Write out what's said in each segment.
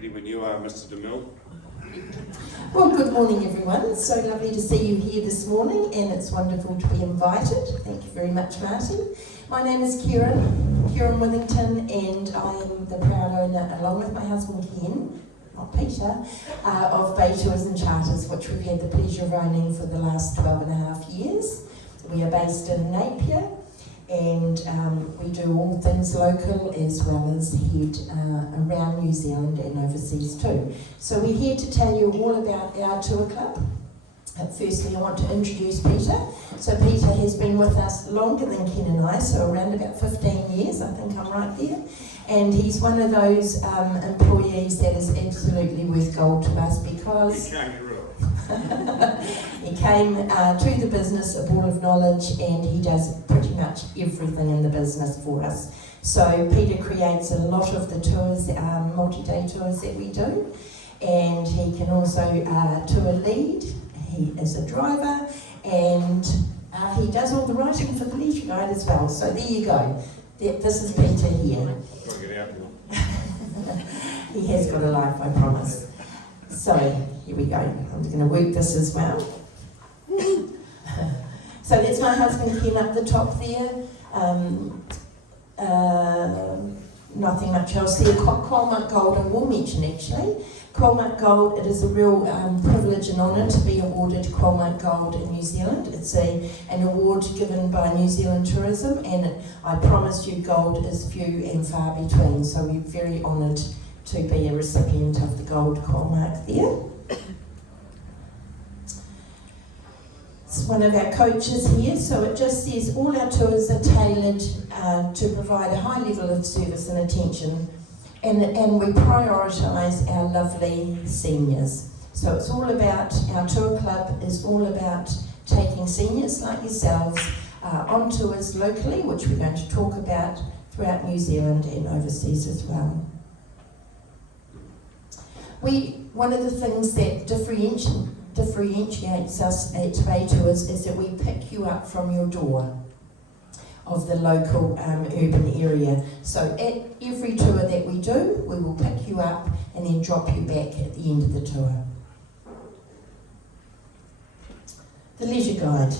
Ready when you are, Mr. DeMille. Well, good morning everyone. It's so lovely to see you here this morning and it's wonderful to be invited. Thank you very much, Martin. My name is Kerren Withington, and I am the proud owner, along with my husband Ken, not Peter, of Bay Tours and Charters, which we've had the pleasure of owning for the last 12 and a half years. We are based in Napier, and we do all things local as well as head around New Zealand and overseas too. So we're here to tell you all about our tour club. Firstly, I want to introduce Peter. So Peter has been with us longer than Ken and I, so around about 15 years, I think I'm right there. And he's one of those employees that is absolutely worth gold to us because he came to the business a ball of knowledge, and he does pretty much everything in the business for us. So Peter creates a lot of the tours, multi-day tours that we do, and he can also tour lead. He is a driver, and he does all the writing for the leisure guide as well. So there you go. This is Peter here. He has got a life, I promise. So here we go. I'm going to work this as well. So that's my husband Ken up the top there. Nothing much else there. Qualmark Gold I will mention actually. Qualmark Gold, it is a real privilege and honour to be awarded Qualmark Gold in New Zealand. It's an award given by New Zealand Tourism, and I promise you gold is few and far between, so we're very honoured to be a recipient of the gold Qualmark there. It's one of our coaches here, so it just says all our tours are tailored to provide a high level of service and attention, and we prioritise our lovely seniors. So it's all about, our tour club is all about taking seniors like yourselves on tours locally, which we're going to talk about throughout New Zealand and overseas as well. One of the things that differentiates us at Bay Tours is that we pick you up from your door of the local urban area. So at every tour that we do, we will pick you up and then drop you back at the end of the tour. The leisure guide.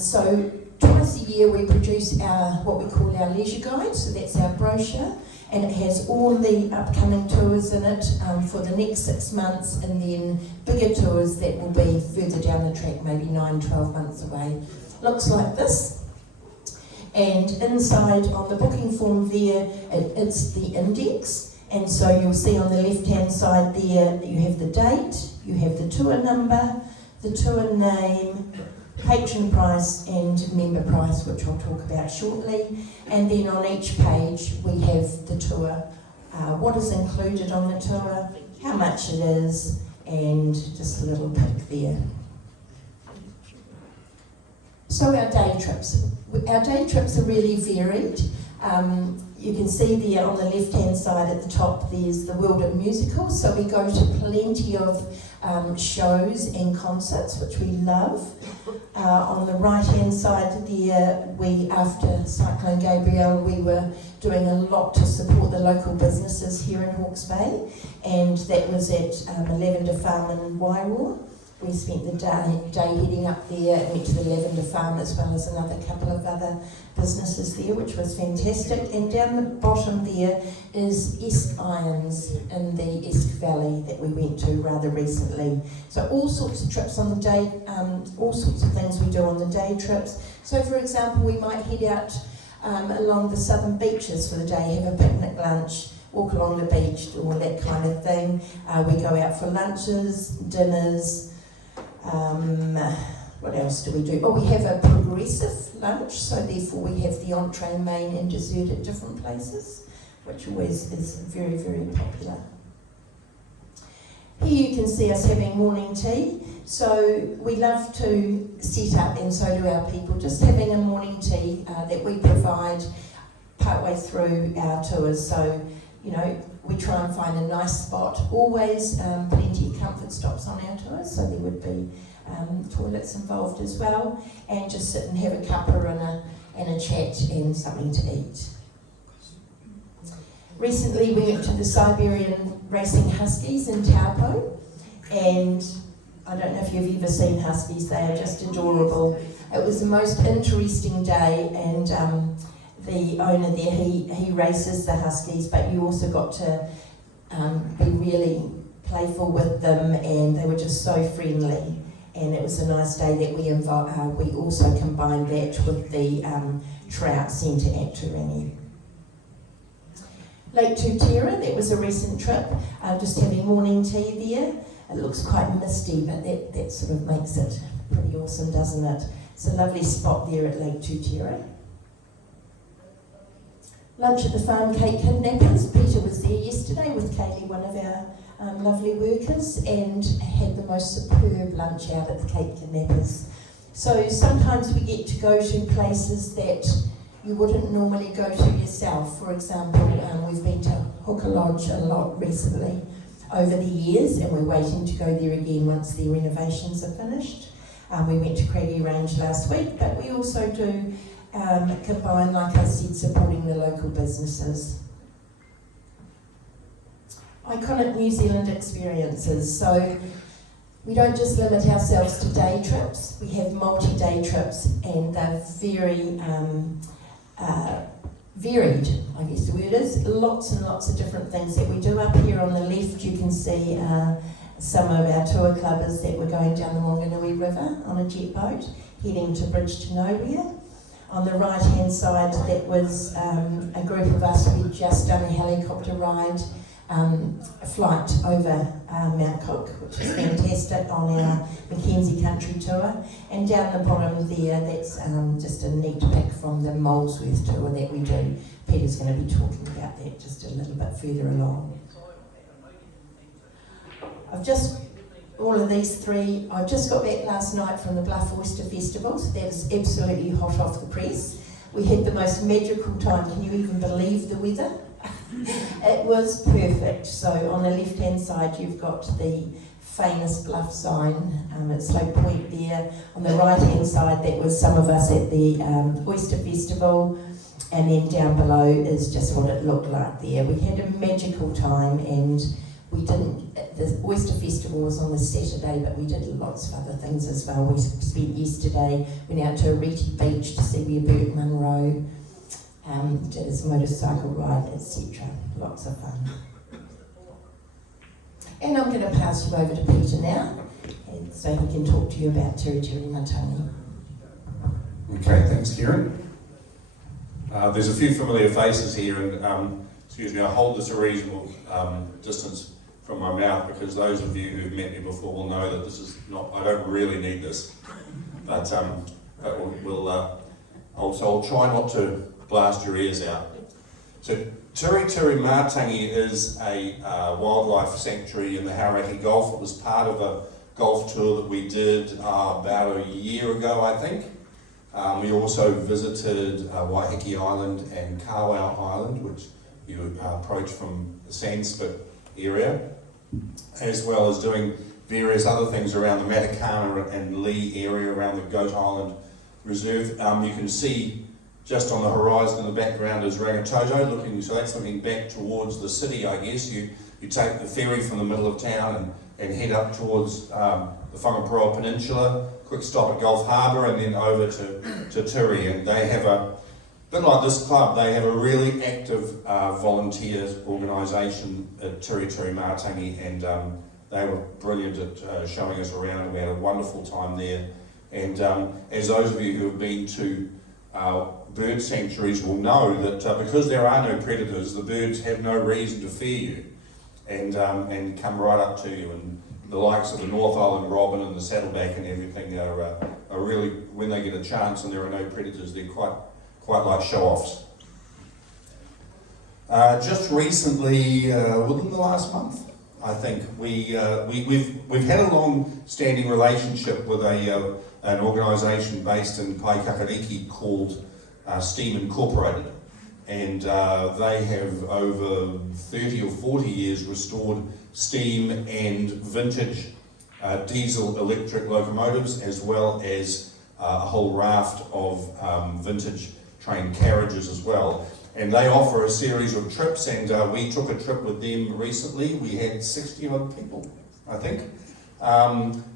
So twice a year we produce what we call our leisure guide, so that's our brochure, and it has all the upcoming tours in it for the next 6 months, and then bigger tours that will be further down the track, maybe 9-12 months away. Looks like this. And inside on the booking form there, it's the index, and so you'll see on the left hand side there you have the date, you have the tour number, the tour name, patron price and member price, which I'll talk about shortly, and then on each page we have the tour, what is included on the tour, how much it is, and just a little pic there. So our day trips. Our day trips are really varied. You can see there on the left hand side at the top there's the world of musicals, so we go to plenty of shows and concerts, which we love. On the right hand side there, after Cyclone Gabrielle, we were doing a lot to support the local businesses here in Hawke's Bay, and that was at a lavender farm in Wairoa. We spent the day heading up there, went to the lavender farm as well as another couple of other businesses there, which was fantastic. And down the bottom there is Esk Irons in the Esk Valley that we went to rather recently. So all sorts of trips on the day, all sorts of things we do on the day trips. So for example, we might head out along the southern beaches for the day, have a picnic lunch, walk along the beach, all that kind of thing. We go out for lunches, dinners. What else do we do? Oh, we have a progressive lunch, so therefore we have the entree, main and dessert at different places, which always is very, very popular. Here you can see us having morning tea. So we love to set up, and so do our people, just having a morning tea that we provide partway through our tours. So, you know, we try and find a nice spot, always plenty of comfort stops on our tours, so there would be toilets involved as well, and just sit and have a cuppa and a chat and something to eat. Recently we went to the Siberian Racing Huskies in Taupo, and I don't know if you've ever seen huskies, they are just adorable. It was the most interesting day, and the owner there, he races the huskies, but you also got to be really playful with them, and they were just so friendly. And it was a nice day that we also combined that with the trout centre at Turini. Lake Tutera, that was a recent trip, just having morning tea there. It looks quite misty, but that sort of makes it pretty awesome, doesn't it? It's a lovely spot there at Lake Tutera. Lunch at the farm, Cape Kidnappers. Peter was there yesterday with Kaylee, one of our lovely workers, and had the most superb lunch out at the Cape Kidnappers. So sometimes we get to go to places that you wouldn't normally go to yourself. For example, we've been to Hooker Lodge a lot recently over the years, and we're waiting to go there again once the renovations are finished. We went to Craggy Range last week, but we also do combine, like I said, supporting the local businesses. Iconic New Zealand experiences. So we don't just limit ourselves to day trips, we have multi-day trips, and they're very varied, I guess the word is. Lots and lots of different things that we do. Up here on the left you can see some of our tour clubbers that were going down the Wanganui River on a jet boat, heading to Bridge to Nowhere. On the right hand side, that was a group of us. We'd just done a helicopter ride, a flight over Mount Cook, which is fantastic, on our Mackenzie Country tour. And down the bottom there, that's just a neat pic from the Molesworth tour that we do. Peter's going to be talking about that just a little bit further along. All of these three, I just got back last night from the Bluff Oyster Festival, so that was absolutely hot off the press. We had the most magical time. Can you even believe the weather? It was perfect. So on the left hand side you've got the famous Bluff sign at Slope Point there. On the right hand side, that was some of us at the Oyster Festival, and then down below is just what it looked like there. We had a magical time, and the Oyster Festival was on the Saturday, but we did lots of other things as well. We spent yesterday, went out to Arete Beach to see where Bert Munro did his motorcycle ride, etc. Lots of fun. And I'm going to pass you over to Peter now, and so he can talk to you about Tiri Tiri Matangi. Okay, thanks, Kerren. There's a few familiar faces here, and excuse me, I'll hold this a reasonable distance from my mouth, because those of you who've met me before will know that this is not, I don't really need this, but I'll try not to blast your ears out. So Tiri Tiri Matangi is a wildlife sanctuary in the Hauraki Gulf. It was part of a golf tour that we did about a year ago, I think. We also visited Waiheke Island and Kawau Island, which you approach from the Sandspit area, as well as doing various other things around the Matakana and Lee area around the Goat Island Reserve. You can see just on the horizon in the background is Rangitoto, so that's looking back towards the city, I guess. You take the ferry from the middle of town and head up towards the Whangaparoa Peninsula, quick stop at Gulf Harbour, and then over to Tiri. And they have a bit like this club, they have a really active volunteer organisation at Tiri Tiri Matangi, and they were brilliant at showing us around, and we had a wonderful time there. And as those of you who have been to bird sanctuaries will know that because there are no predators, the birds have no reason to fear you, and come right up to you. And the likes of the North Island robin and the saddleback and everything are really, when they get a chance and there are no predators, they're quite like show-offs. Just recently, within the last month, I think, we've had a long-standing relationship with an organisation based in Paikakariki called Steam Incorporated, and they have over 30 or 40 years restored steam and vintage diesel electric locomotives, as well as a whole raft of vintage train carriages as well. And they offer a series of trips, and we took a trip with them recently. We had 60 odd people, I think.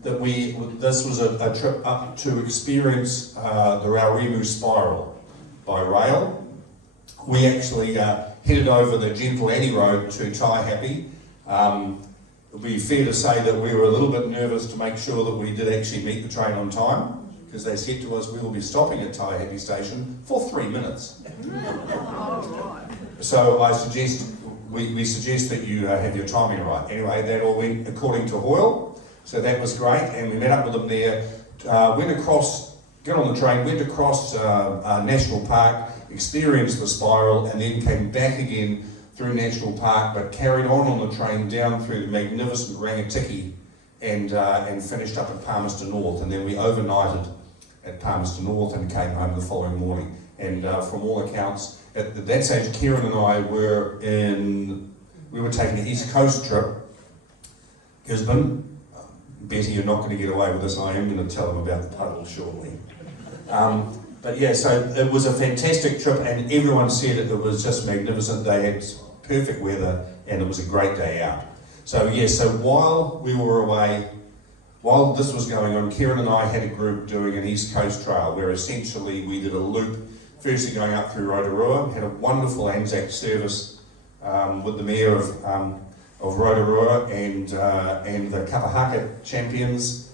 This was a trip up to experience the Raurimu Spiral by rail. We actually headed over the Gentle Addy Road to Taihape. It would be fair to say that we were a little bit nervous to make sure that we did actually meet the train on time, because they said to us we will be stopping at Taihape Station for 3 minutes. So I suggest, we suggest that you have your timing right. Anyway, that all went according to Hoyle, so that was great, and we met up with them there, went across, got on the train, went across National Park, experienced the spiral, and then came back again through National Park, but carried on the train down through the magnificent Rangitikei and finished up at Palmerston North, and then we overnighted at Palmerston North and came home the following morning. And from all accounts, at that stage, Kerren and I we were taking an East Coast trip, Gisborne. Betty, you're not going to get away with this, I am going to tell them about the puddle shortly. But yeah, so it was a fantastic trip, and everyone said it was just magnificent. They had perfect weather, and it was a great day out. So yeah, so while we were away, while this was going on, Kerren and I had a group doing an East Coast trail, where essentially we did a loop, firstly going up through Rotorua, had a wonderful Anzac service with the mayor of Rotorua and the Kapahaka champions.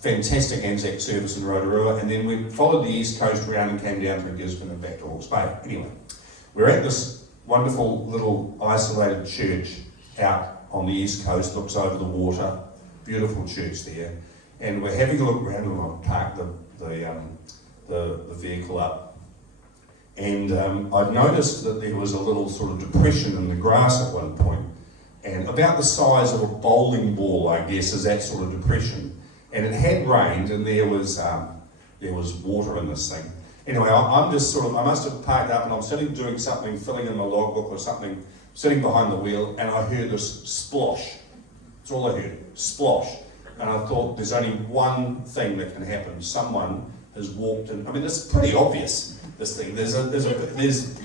Fantastic Anzac service in Rotorua, and then we followed the East Coast round and came down through Gisborne and back to Hawke's Bay. Anyway, we're at this wonderful little isolated church out on the East Coast, looks over the water, beautiful church there, and we're having a look around, and I've parked the vehicle up, and I'd noticed that there was a little sort of depression in the grass at one point, and about the size of a bowling ball, I guess, is that sort of depression. And it had rained, and there was water in this thing. Anyway, I'm just sort of, I must have parked up, and I'm sitting doing something, filling in my logbook or something, sitting behind the wheel, and I heard this splosh. That's all I heard, splosh. And I thought, there's only one thing that can happen. Someone has walked in. I mean, it's pretty obvious, this thing. There's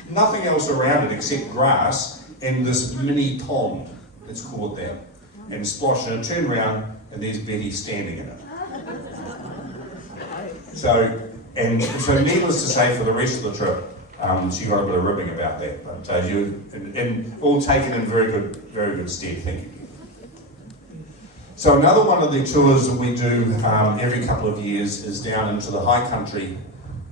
nothing else around it except grass and this mini pond, let's call it that. And splosh, and I turned around, and there's Betty standing in it. So needless to say, for the rest of the trip, she got a bit of ribbing about that. But you and all taken in very good stead. Thank you. So another one of the tours that we do every couple of years is down into the high country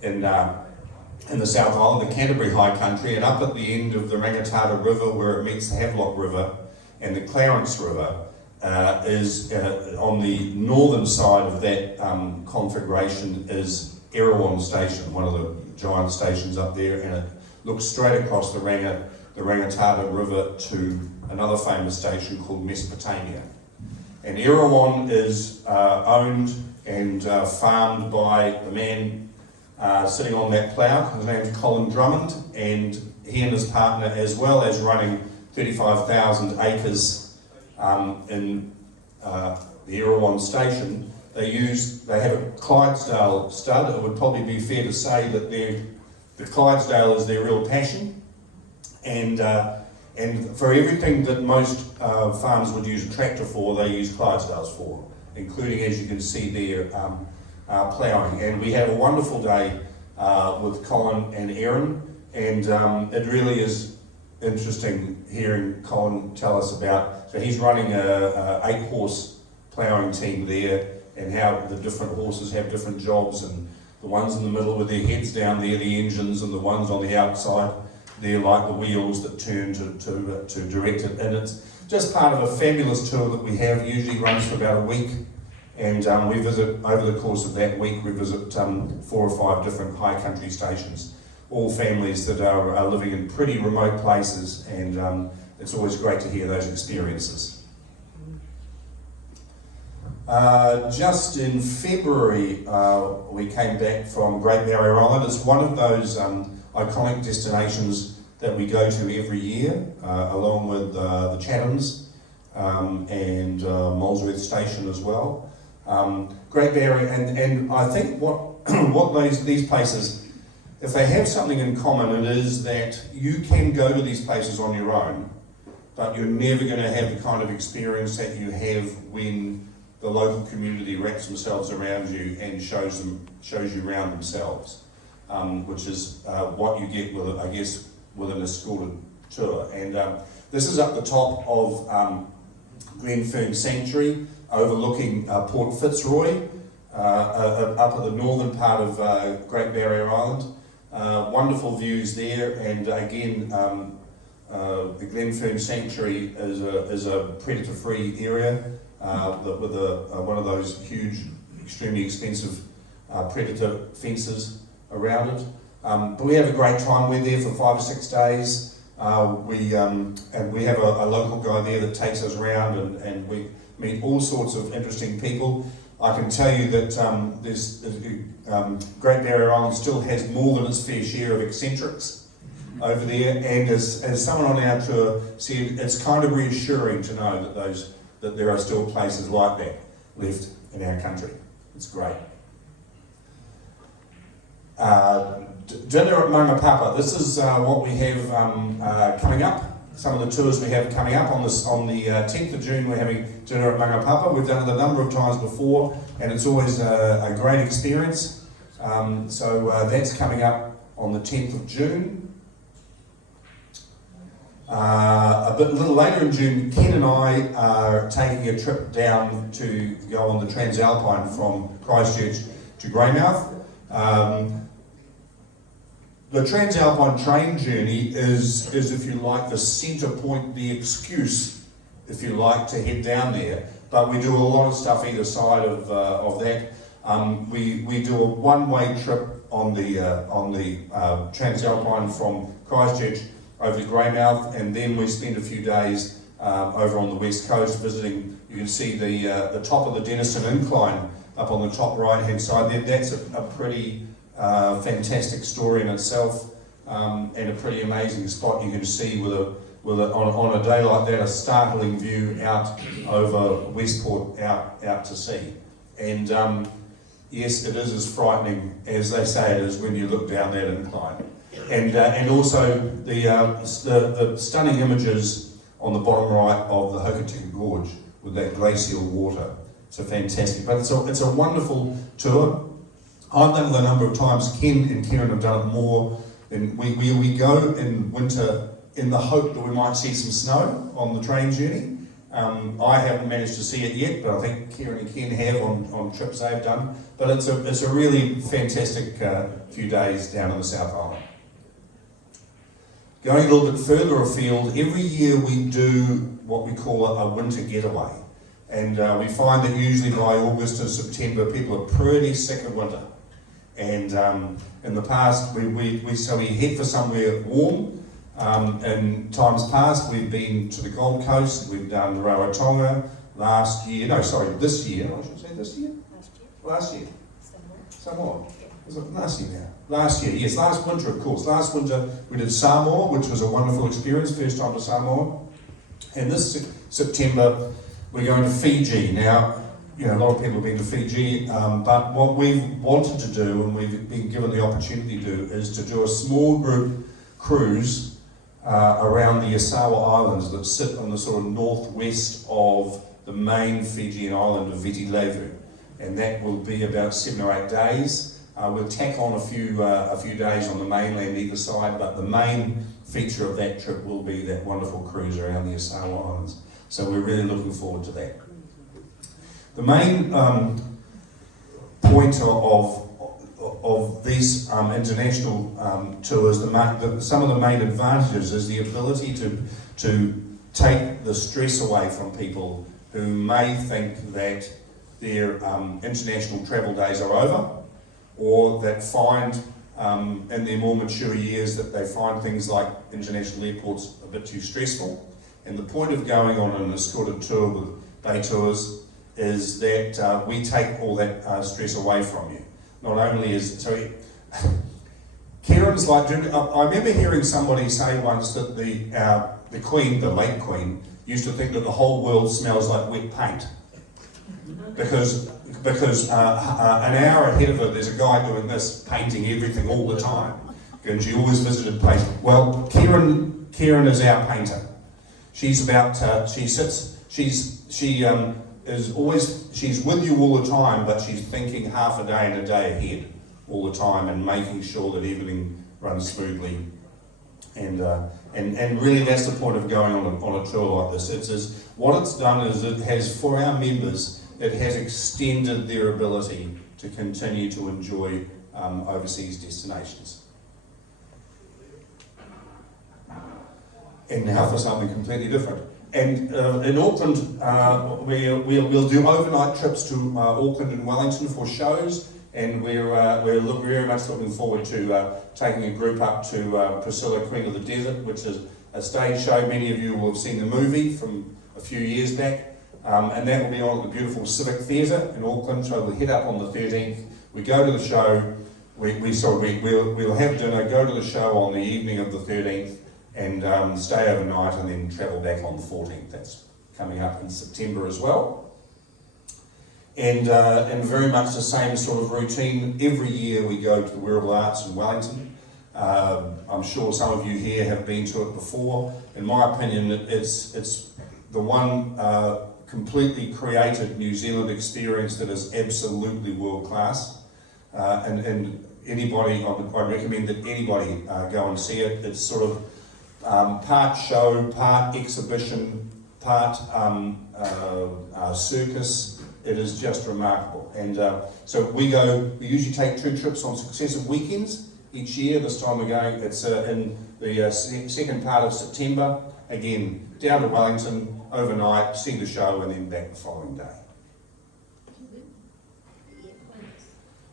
in the South Island, the Canterbury High Country, and up at the end of the Rangitata River, where it meets the Havelock River and the Clarence River. Is on the northern side of that configuration is Erewhon Station, one of the giant stations up there, and it looks straight across the Rangitata River to another famous station called Mesopotamia. And Erewhon is owned and farmed by the man sitting on that plough. His name's Colin Drummond, and he and his partner, as well as running 35,000 acres in the Erewhon station, they have a Clydesdale stud. It would probably be fair to say that the Clydesdale is their real passion, and for everything that most farms would use a tractor for, they use Clydesdales for, including, as you can see there, ploughing. And we have a wonderful day with Colin and Erin, and it really is interesting hearing Colin tell us about, so he's running a 8-horse ploughing team there, and how the different horses have different jobs, and the ones in the middle with their heads down there, the engines, and the ones on the outside, they're like the wheels that turn to direct it. And it's just part of a fabulous tour that we have, usually runs for about a week, and we visit, over the course of that week, we visit 4 or 5 different high country stations. All families that are living in pretty remote places, and it's always great to hear those experiences. Just in February, we came back from Great Barrier Island. It's one of those iconic destinations that we go to every year, along with the Chathams and Molesworth Station as well. Great Barrier, and I think what these places if they have something in common, it is that you can go to these places on your own, but you're never going to have the kind of experience that you have when the local community wraps themselves around you and shows you around themselves, which is what you get with, I guess, with an escorted tour. And this is up the top of Glenfern Sanctuary, overlooking Port Fitzroy, up at the northern part of Great Barrier Island. Wonderful views there, and again, the Glenfern Sanctuary is a predator-free area with one of those huge, extremely expensive predator fences around it. But we have a great time. We're there for 5 or 6 days. And we have a local guy there that takes us around, and we meet all sorts of interesting people. I can tell you that Great Barrier Island still has more than its fair share of eccentrics over there, and as someone on our tour said, it's kind of reassuring to know that there are still places like that left in our country. It's great. Dinner at Mangapapa. This is what we have coming up. Some of the tours we have coming up on the 10th of June. We're having dinner at Mangapapa. We've done it a number of times before, and it's always a great experience. So that's coming up on the 10th of June. A little later in June, Ken and I are taking a trip down to go on the Transalpine from Christchurch to Greymouth. The Transalpine train journey is, if you like, the centre point, the excuse, if you like, to head down there. But we do a lot of stuff either side of that. We do a one-way trip on the Transalpine from Christchurch over to Greymouth, and then we spend a few days over on the west coast visiting. You can see the top of the Denison Incline up on the top right-hand side there. That's a pretty fantastic story in itself, and a pretty amazing spot. You can see on a day like that, a startling view out over Westport out to sea. And yes, it is as frightening as they say it is when you look down that incline. And also the stunning images on the bottom right of the Hokitika Gorge with that glacial water. It's a fantastic, but it's a wonderful tour. I've done it a number of times. Ken and Kerren have done it more. And we go in winter in the hope that we might see some snow on the train journey. I haven't managed to see it yet, but I think Kerren and Ken have on trips they've done. But it's a really fantastic few days down on the South Island. Going a little bit further afield, every year we do what we call a winter getaway. And we find that usually by August and September, people are pretty sick of winter. And in the past, we head for somewhere warm. In times past, we've been to the Gold Coast, we've done Rarotonga this year. I should say this year? Last year. Samoa. Was it last year now? Last year, yes, last winter, of course. Last winter we did Samoa, which was a wonderful experience, first time to Samoa. And this September, we're going to Fiji. Now, a lot of people have been to Fiji, but what we've wanted to do, and we've been given the opportunity to do, is to do a small group cruise around the Asawa Islands that sit on the sort of northwest of the main Fijian island of Viti Levu. And that will be about 7 or 8 days. We'll tack on a few days on the mainland either side, but the main feature of that trip will be that wonderful cruise around the Asawa Islands. So we're really looking forward to that. The main point of these international tours, some of the main advantages is the ability to take the stress away from people who may think that their international travel days are over, or that find in their more mature years that they find things like international airports a bit too stressful. And the point of going on an escorted tour with day tours is that we take all that stress away from you. Not only Kerren's like, I remember hearing somebody say once that the Queen, the late Queen, used to think that the whole world smells like wet paint. Because an hour ahead of her, there's a guy doing this, painting everything all the time. and she always visited paint. Well, Kerren is our painter. She's about, she's with you all the time, but she's thinking half a day and a day ahead all the time and making sure that everything runs smoothly. And really that's the point of going on a tour like this. What it's done is it has, for our members, it has extended their ability to continue to enjoy overseas destinations. And now for something completely different. And in Auckland, we'll do overnight trips to Auckland and Wellington for shows, and we're very much looking forward to taking a group up to Priscilla, Queen of the Desert, which is a stage show. Many of you will have seen the movie from a few years back, and that will be on at the beautiful Civic Theatre in Auckland. So we'll head up on the 13th. We go to the show. We'll have dinner, go to the show on the evening of the 13th, and stay overnight, and then travel back on the 14th. That's coming up in September as well. And very much the same sort of routine. Every year we go to the Wearable Arts in Wellington. I'm sure some of you here have been to it before. In my opinion, it's the one completely created New Zealand experience that is absolutely world class. And anybody, I'd recommend that anybody go and see it. It's sort of part show, part exhibition, part circus. It is just remarkable. And so we usually take 2 trips on successive weekends each year. This time we're going, it's in the second part of September. Again, down to Wellington, overnight, see the show, and then back the following day.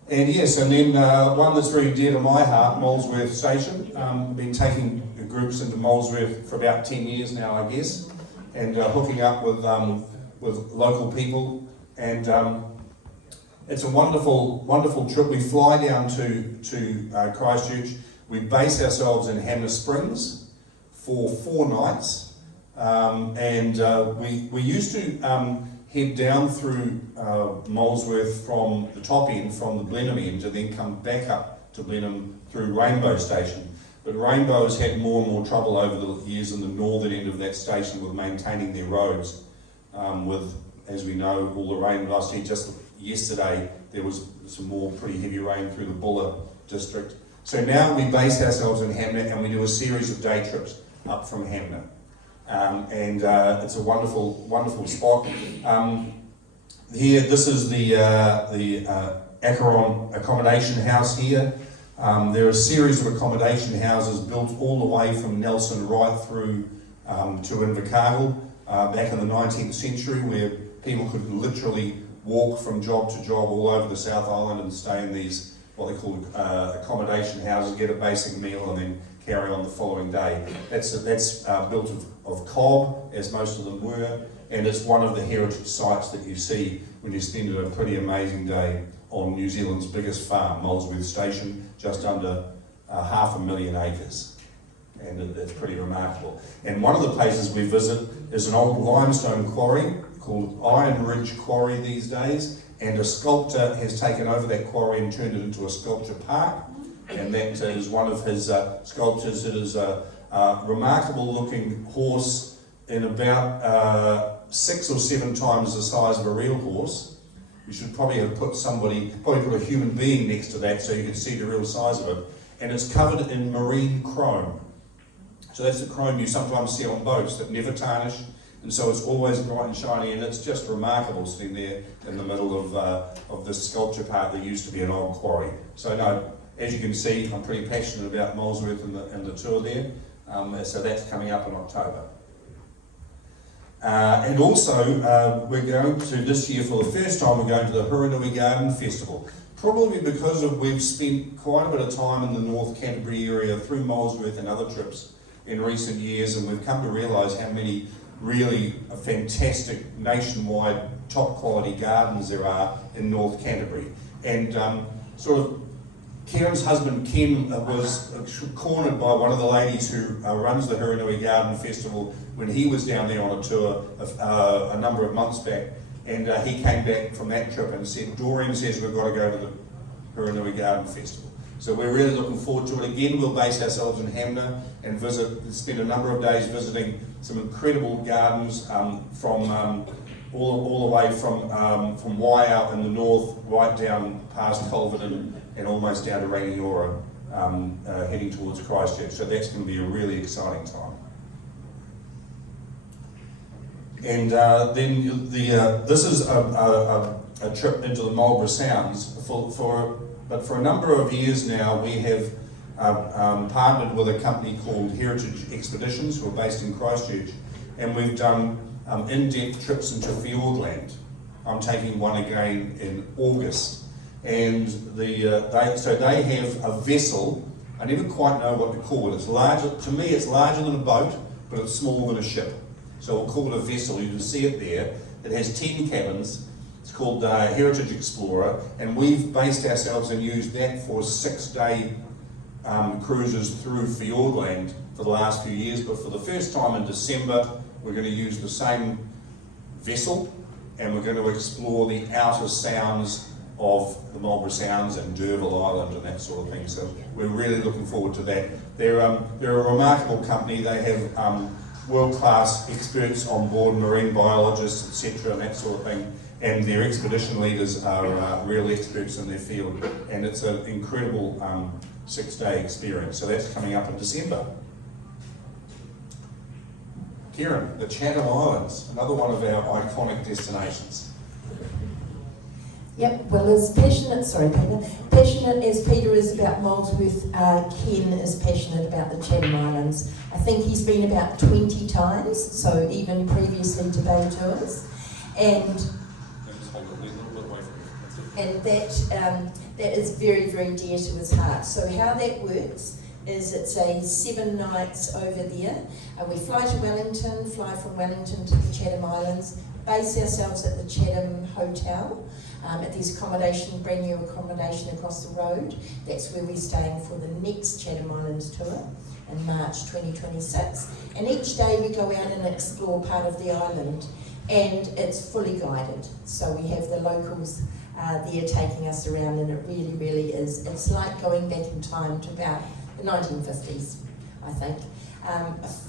And yes, and then one that's very dear to my heart, Molesworth Station. I've been taking groups into Molesworth for about 10 years now, I guess, and hooking up with local people. And it's a wonderful, wonderful trip. We fly down to Christchurch. We base ourselves in Hamner Springs for 4 nights. We used to head down through Molesworth from the top end, from the Blenheim end, and then come back up to Blenheim through Rainbow Station. But Rainbow has had more and more trouble over the years in the northern end of that station with maintaining their roads. With, as we know, all the rain last year, just yesterday, there was some more pretty heavy rain through the Buller district. So now we base ourselves in Hamner, and we do a series of day trips up from Hamner. It's a wonderful, wonderful spot. Here, this is the Acheron accommodation house here. There are a series of accommodation houses built all the way from Nelson right through to Invercargill back in the 19th century, where people could literally walk from job to job all over the South Island and stay in these, what they call accommodation houses, get a basic meal and then carry on the following day. That's built of cob, as most of them were, and it's one of the heritage sites that you see when you spend a pretty amazing day on New Zealand's biggest farm, Molesworth Station, just under 500,000 acres. And it's pretty remarkable. And one of the places we visit is an old limestone quarry called Iron Ridge Quarry these days, and a sculptor has taken over that quarry and turned it into a sculpture park. And that is one of his sculptures. It is a remarkable looking horse in about 6 or 7 times the size of a real horse. We should probably have put a human being next to that so you can see the real size of it. And it's covered in marine chrome. So that's the chrome you sometimes see on boats that never tarnish, and so it's always bright and shiny, and it's just remarkable sitting there in the middle of this sculpture park that used to be an old quarry. So no, as you can see, I'm pretty passionate about Molesworth and the tour there, so that's coming up in October. And also, we're going to, this year for the first time, we're going to the Huranui Garden Festival. Probably because we've spent quite a bit of time in the North Canterbury area through Molesworth and other trips in recent years, and we've come to realise how many really fantastic nationwide top quality gardens there are in North Canterbury. And sort of Kerren's husband Ken was cornered by one of the ladies who runs the Huranui Garden Festival when he was down there on a tour a number of months back, and he came back from that trip and said, Doreen says we've got to go to the Huranui Garden Festival. So we're really looking forward to it. Again, we'll base ourselves in Hamner and spend a number of days visiting some incredible gardens from all the way from Waiau in the north, right down past Culverden and almost down to Rangiora, heading towards Christchurch. So that's going to be a really exciting time. And then this is a trip into the Marlborough Sounds. But for a number of years now, we have partnered with a company called Heritage Expeditions, who are based in Christchurch, and we've done in-depth trips into Fiordland. I'm taking one again in August, and they have a vessel. I never quite know what to call it. It's larger. To me, it's larger than a boat, but it's smaller than a ship. So we'll call it a vessel. You can see it there. It has 10 cabins. It's called Heritage Explorer, and we've based ourselves and used that for 6-day cruises through Fiordland for the last few years. But for the first time in December, we're going to use the same vessel, and we're going to explore the outer sounds of the Marlborough Sounds and D'Urville Island and that sort of thing. So we're really looking forward to that. They're a remarkable company. They have world-class experts on board, marine biologists, etc., and that sort of thing. And their expedition leaders are real experts in their field. And it's an incredible 6-day experience. So that's coming up in December. Kerren, the Chatham Islands, another one of our iconic destinations. Yep, well, as passionate as Peter is about Molesworth, Ken is passionate about the Chatham Islands. I think he's been about 20 times, so even previously to Bay Tours. And that is very, very dear to his heart. So how that works is it's a 7 nights over there. We fly to Wellington, fly from Wellington to the Chatham Islands, base ourselves at the Chatham Hotel. At this accommodation, brand new accommodation across the road. That's where we're staying for the next Chatham Islands tour in March 2026. And each day we go out and explore part of the island, and it's fully guided. So we have the locals there taking us around, and it really, really is. It's like going back in time to about the 1950s, I think.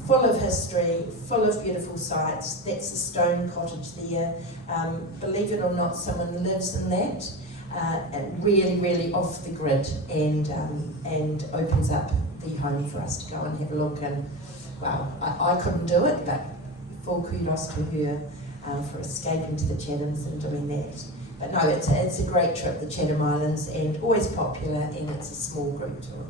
Full of history, full of beautiful sights. That's the stone cottage there. Believe it or not, someone lives in that. And really, really off the grid, and opens up the home for us to go and have a look. And wow, I couldn't do it, but full kudos to her for escaping to the Chathams and doing that. But no, it's a great trip, the Chatham Islands, and always popular, and it's a small group tour.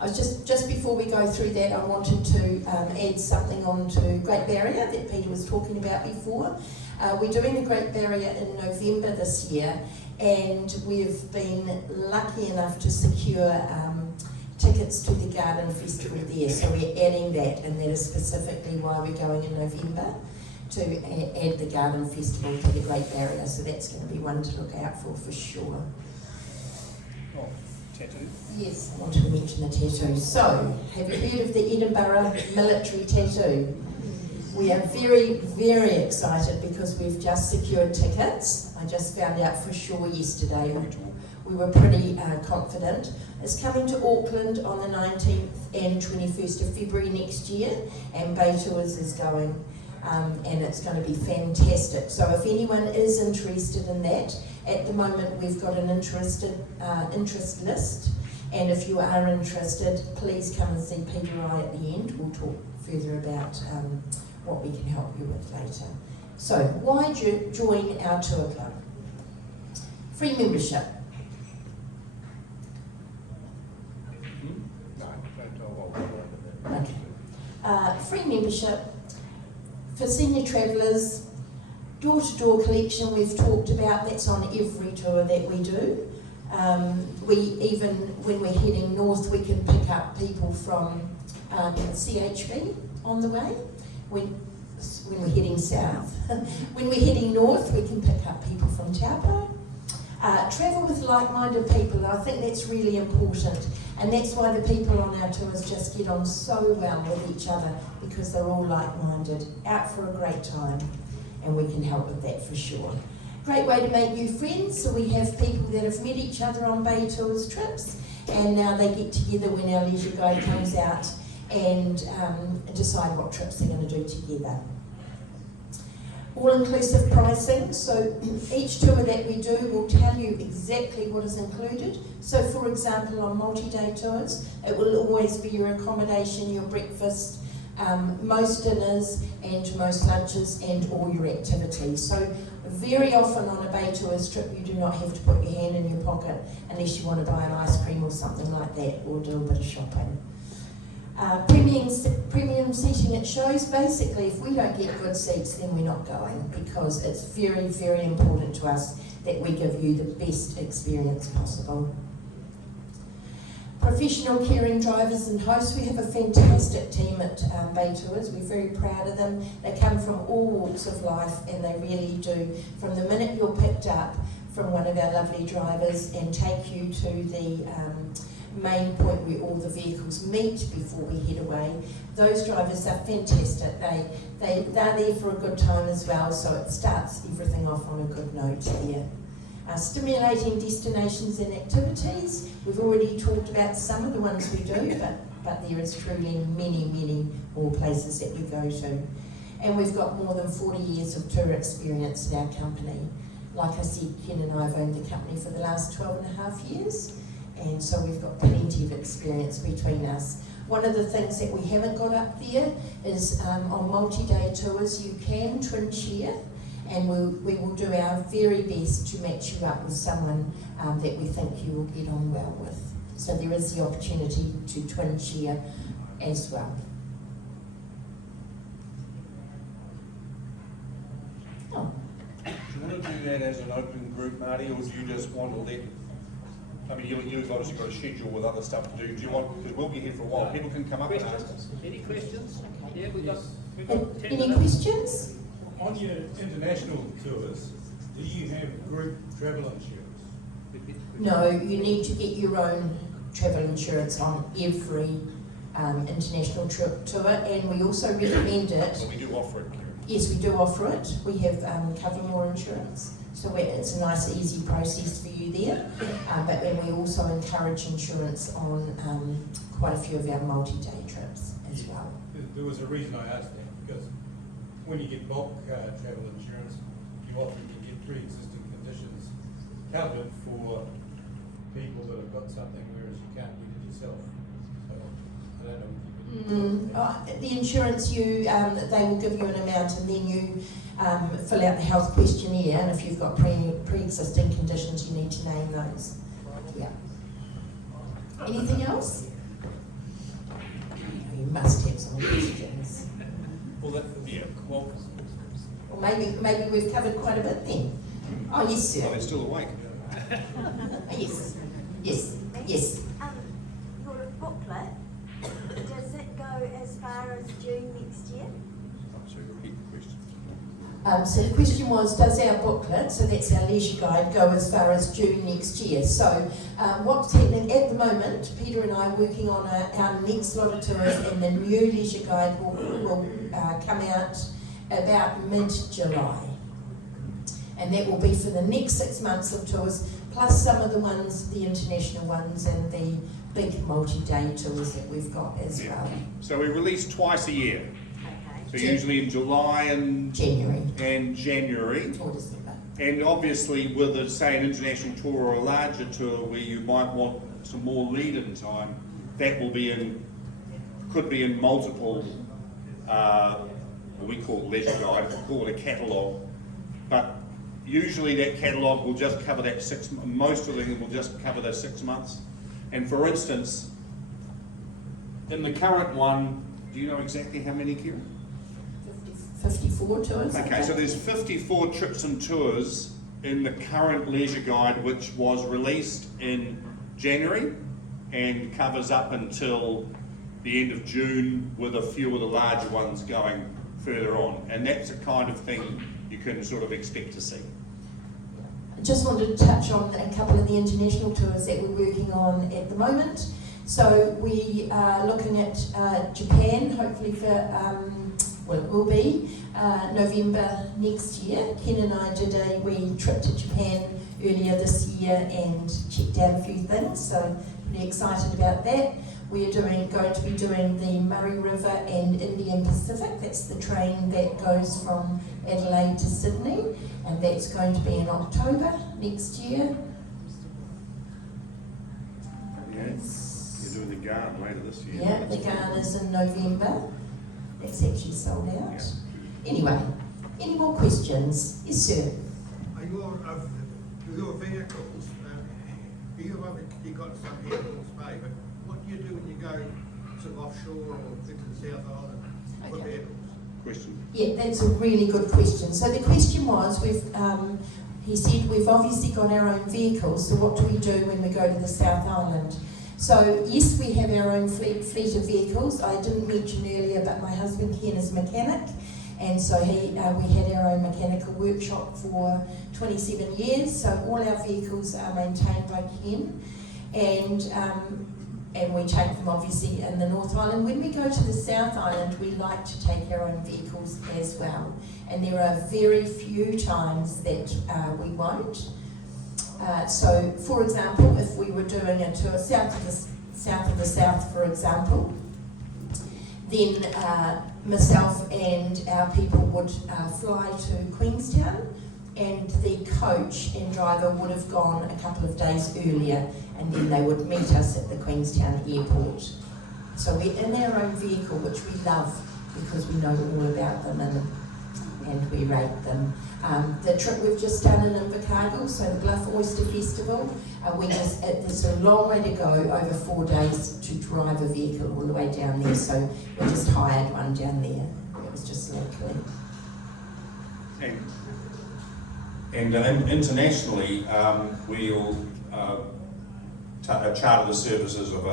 I was just before we go through that, I wanted to add something on to Great Barrier that Peter was talking about before. We're doing the Great Barrier in November this year, and we've been lucky enough to secure tickets to the Garden Festival there. So we're adding that, and that is specifically why we're going in November, to add the Garden Festival to the Great Barrier. So that's going to be one to look out for sure. Oh, tattoo? Yes, I want to mention the tattoo. So, have you heard of the Edinburgh military tattoo? We are very, very excited because we've just secured tickets. I just found out for sure yesterday. We were pretty confident. It's coming to Auckland on the 19th and 21st of February next year, and Bay Tours is going, and it's going to be fantastic. So if anyone is interested in that, at the moment we've got an interest list, and if you are interested, please come and see Peter and I at the end. We'll talk further about what we can help you with later. So, why join our tour club? Free membership. Okay. Free membership for senior travellers. Door-to-door collection we've talked about, that's on every tour that we do. Even when we're heading north, we can pick up people from CHB on the way. When we're heading south. When we're heading north, we can pick up people from Taupo. Travel with like-minded people, I think that's really important, and that's why the people on our tours just get on so well with each other, because they're all like-minded, out for a great time, and we can help with that for sure. Great way to make new friends. So we have people that have met each other on Bay Tours trips, and now they get together when our leisure guide comes out and decide what trips they're going to do together. All-inclusive pricing, so each tour that we do will tell you exactly what is included. So for example, on multi-day tours, it will always be your accommodation, your breakfast, most dinners and most lunches and all your activities. So very often on a Bay Tours trip you do not have to put your hand in your pocket unless you want to buy an ice cream or something like that, or do a bit of shopping. Premium seating at shows, basically if we don't get good seats then we're not going, because it's very, very important to us that we give you the best experience possible. Professional caring drivers and hosts, we have a fantastic team at Bay Tours. We're very proud of them. They come from all walks of life, and they really do. From the minute you're picked up from one of our lovely drivers and take you to the main point where all the vehicles meet before we head away, those drivers are fantastic. They're there for a good time as well, so it starts everything off on a good note here. Stimulating destinations and activities. We've already talked about some of the ones we do, but there is truly many, many more places that we go to. And we've got more than 40 years of tour experience in our company. Like I said, Ken and I have owned the company for the last 12 and a half years, and so we've got plenty of experience between us. One of the things that we haven't got up there is on multi-day tours you can twin share, and we will do our very best to match you up with someone that we think you will get on well with. So there is the opportunity to twin share as well. Oh. Do you want to do that as an open group, Marty, or do you just want to let, I mean, you've obviously got a schedule with other stuff to do. Do you want, because we'll be here for a while, people can come up and ask us. Any questions? Yeah, we've got 10 Any minutes. questions? On your international tours, do you have group travel insurance? No, you need to get your own travel insurance on every international tour, and we also recommend it. Well, we do offer it, Kerren. Yes, we do offer it. We have Cover More insurance, so it's a nice, easy process for you there. And we also encourage insurance on quite a few of our multi-day trips as well. There was a reason I asked that, because when you get bulk travel insurance, you often can get pre-existing conditions covered for people that have got something, whereas you can't get it yourself. So I don't know. The insurance, they will give you an amount, and then you fill out the health questionnaire, and if you've got pre-existing conditions, you need to name those. Yeah. Anything else? You must have some questions. Well, Or maybe we've covered quite a bit then. Oh yes, sir. Well, they're still awake. Yes. Yes. Yes. Your booklet, does it go as far as June next year? So repeat the question. So the question was, does our booklet, so that's our leisure guide, go as far as June next year? So what's happening at the moment, Peter and I are working on our next lot of tours, and the new leisure guide will come out about mid-July. And that will be for the next 6 months of tours, plus some of the ones, the international ones, and the big multi-day tours that we've got as well. So we release twice a year. Okay. So usually in July and January. January. Or December. And obviously with, say, an international tour or a larger tour where you might want some more lead-in time, that will be could be in multiple, what we call leisure guide, we call it a catalogue. But usually that catalogue will just cover that most of them will just cover those 6 months. And for instance, in the current one, do you know exactly how many, Kerren? 54 tours. Okay, so there's 54 trips and tours in the current leisure guide, which was released in January and covers up until the end of June, with a few of the larger ones going further on. And that's the kind of thing you can sort of expect to see. I just wanted to touch on a couple of the international tours that we're working on at the moment. So we are looking at Japan, hopefully for well, it will be November next year. Ken and I did a wee trip to Japan earlier this year and checked out a few things, so pretty excited about that. We're going to be doing the Murray River and Indian Pacific. That's the train that goes from Adelaide to Sydney, and that's going to be in October next year. Yeah, you're doing the Garn later this year. Yeah, the Garn is in November. That's actually sold out. Yeah. Anyway, any more questions? Yes, sir. Are your vehicles, you've got some vehicles paid, but what do you do when you go sort of offshore or into the South Island with Okay. vehicles? Question. Yeah, that's a really good question. So the question was, he said we've obviously got our own vehicles, so what do we do when we go to the South Island? So yes, we have our own fleet of vehicles. I didn't mention earlier, but my husband Ken is a mechanic, and so we had our own mechanical workshop for 27 years. So all our vehicles are maintained by Ken, and we take them obviously in the North Island. When we go to the South Island, we like to take our own vehicles as well, and there are very few times that we won't. So, for example, if we were doing a tour south of the South, for example, then myself and our people would fly to Queenstown, and the coach and driver would have gone a couple of days earlier, and then they would meet us at the Queenstown airport. So we're in our own vehicle, which we love because we know all about them and we rate them. The trip we've just done in Invercargill, so the Bluff Oyster Festival, it's a long way to go, over 4 days to drive a vehicle all the way down there, so we just hired one down there. It was just lovely. And internationally, we'll charter the services of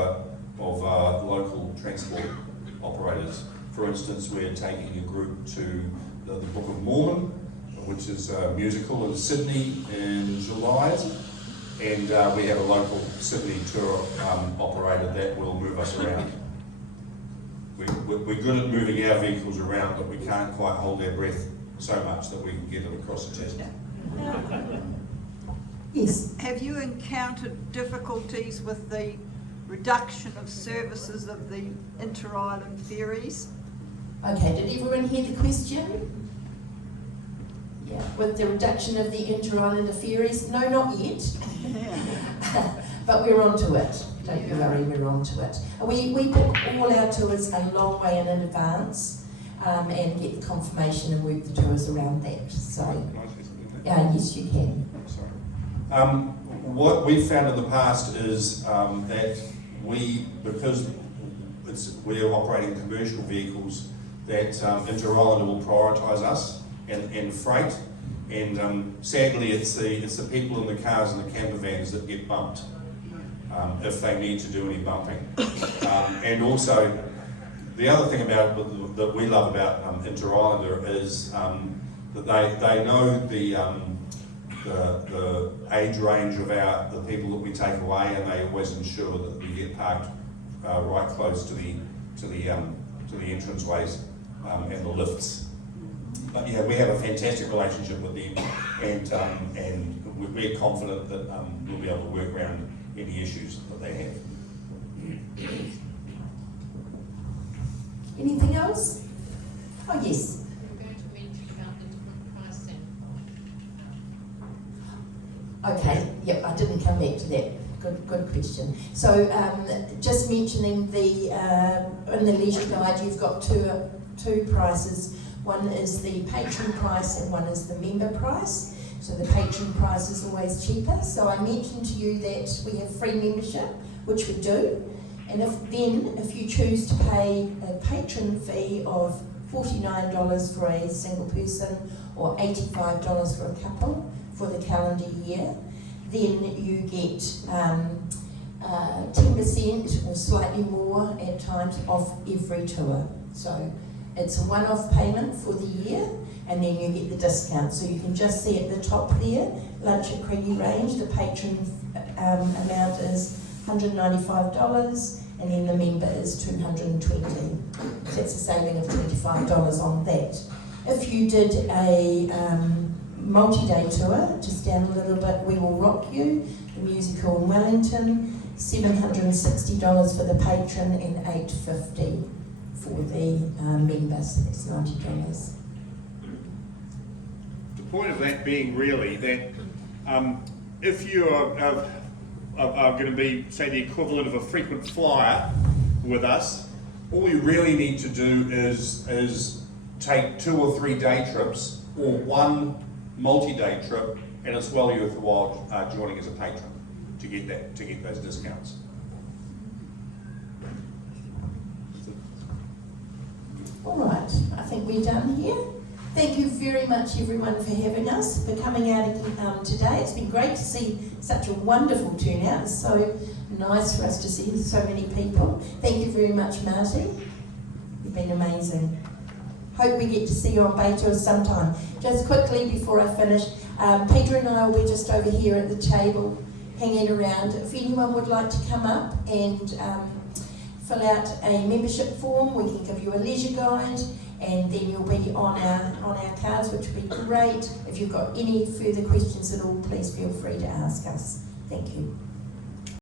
local transport operators. For instance, we're taking a group to the Book of Mormon, which is a musical in Sydney in July, and we have a local Sydney tour operator that will move us around. We're good at moving our vehicles around, but we can't quite hold our breath so much that we can get it across the Tasman. Yes. Have you encountered difficulties with the reduction of services of the inter-island ferries? Okay, did everyone hear the question? Yeah, with the reduction of the inter-island ferries? No, not yet. But we're on to it. Don't you worry, we're on to it. We book all our tours a long way in advance and get the confirmation and work the tours around that. So, yes, you can. Sorry. What we've found in the past is that because we're operating commercial vehicles, that Inter-Island will prioritise us and freight, and sadly it's the people in the cars and the camper vans that get bumped if they need to do any bumping. And also, the other thing about it that we love about Inter-Islander is that they know the age range of the people that we take away, and they always ensure that we get parked right close to the entranceways and the lifts. But yeah, we have a fantastic relationship with them, and we're confident that we'll be able to work around any issues that they have. Anything else? Oh, yes. We're going to mention about the different price sample. Okay, yep, I didn't come back to that. Good question. So, just mentioning in the leisure guide, you've got two prices. One is the patron price and one is the member price. So the patron price is always cheaper. So I mentioned to you that we have free membership, which we do. And if you choose to pay a patron fee of $49 for a single person or $85 for a couple for the calendar year, then you get 10% or slightly more at times off every tour. So it's a one-off payment for the year, and then you get the discount. So you can just see at the top there, lunch at Craigie Range, the patron amount is $195, and then the member is $220. So that's a saving of $25 on that. If you did a multi-day tour, just down a little bit, We Will Rock You, the musical in Wellington, $760 for the patron and $850 for the members. That's $90. The point of that being really that if you are going to be, say, the equivalent of a frequent flyer with us, All you really need to do is take 2 or 3 day trips or one multi-day trip, and it's well worth the while joining as a patron to get those discounts. All right, I think we're done here. Thank you very much, everyone, for having us, for coming out again today. It's been great to see such a wonderful turnout. It's so nice for us to see so many people. Thank you very much, Marty. You've been amazing. Hope we get to see you on Bay Tour sometime. Just quickly before I finish, Peter and I will be just over here at the table, hanging around. If anyone would like to come up and fill out a membership form, we can give you a leisure guide, and then you'll be on our cards, which would be great. If you've got any further questions at all, please feel free to ask us. Thank you.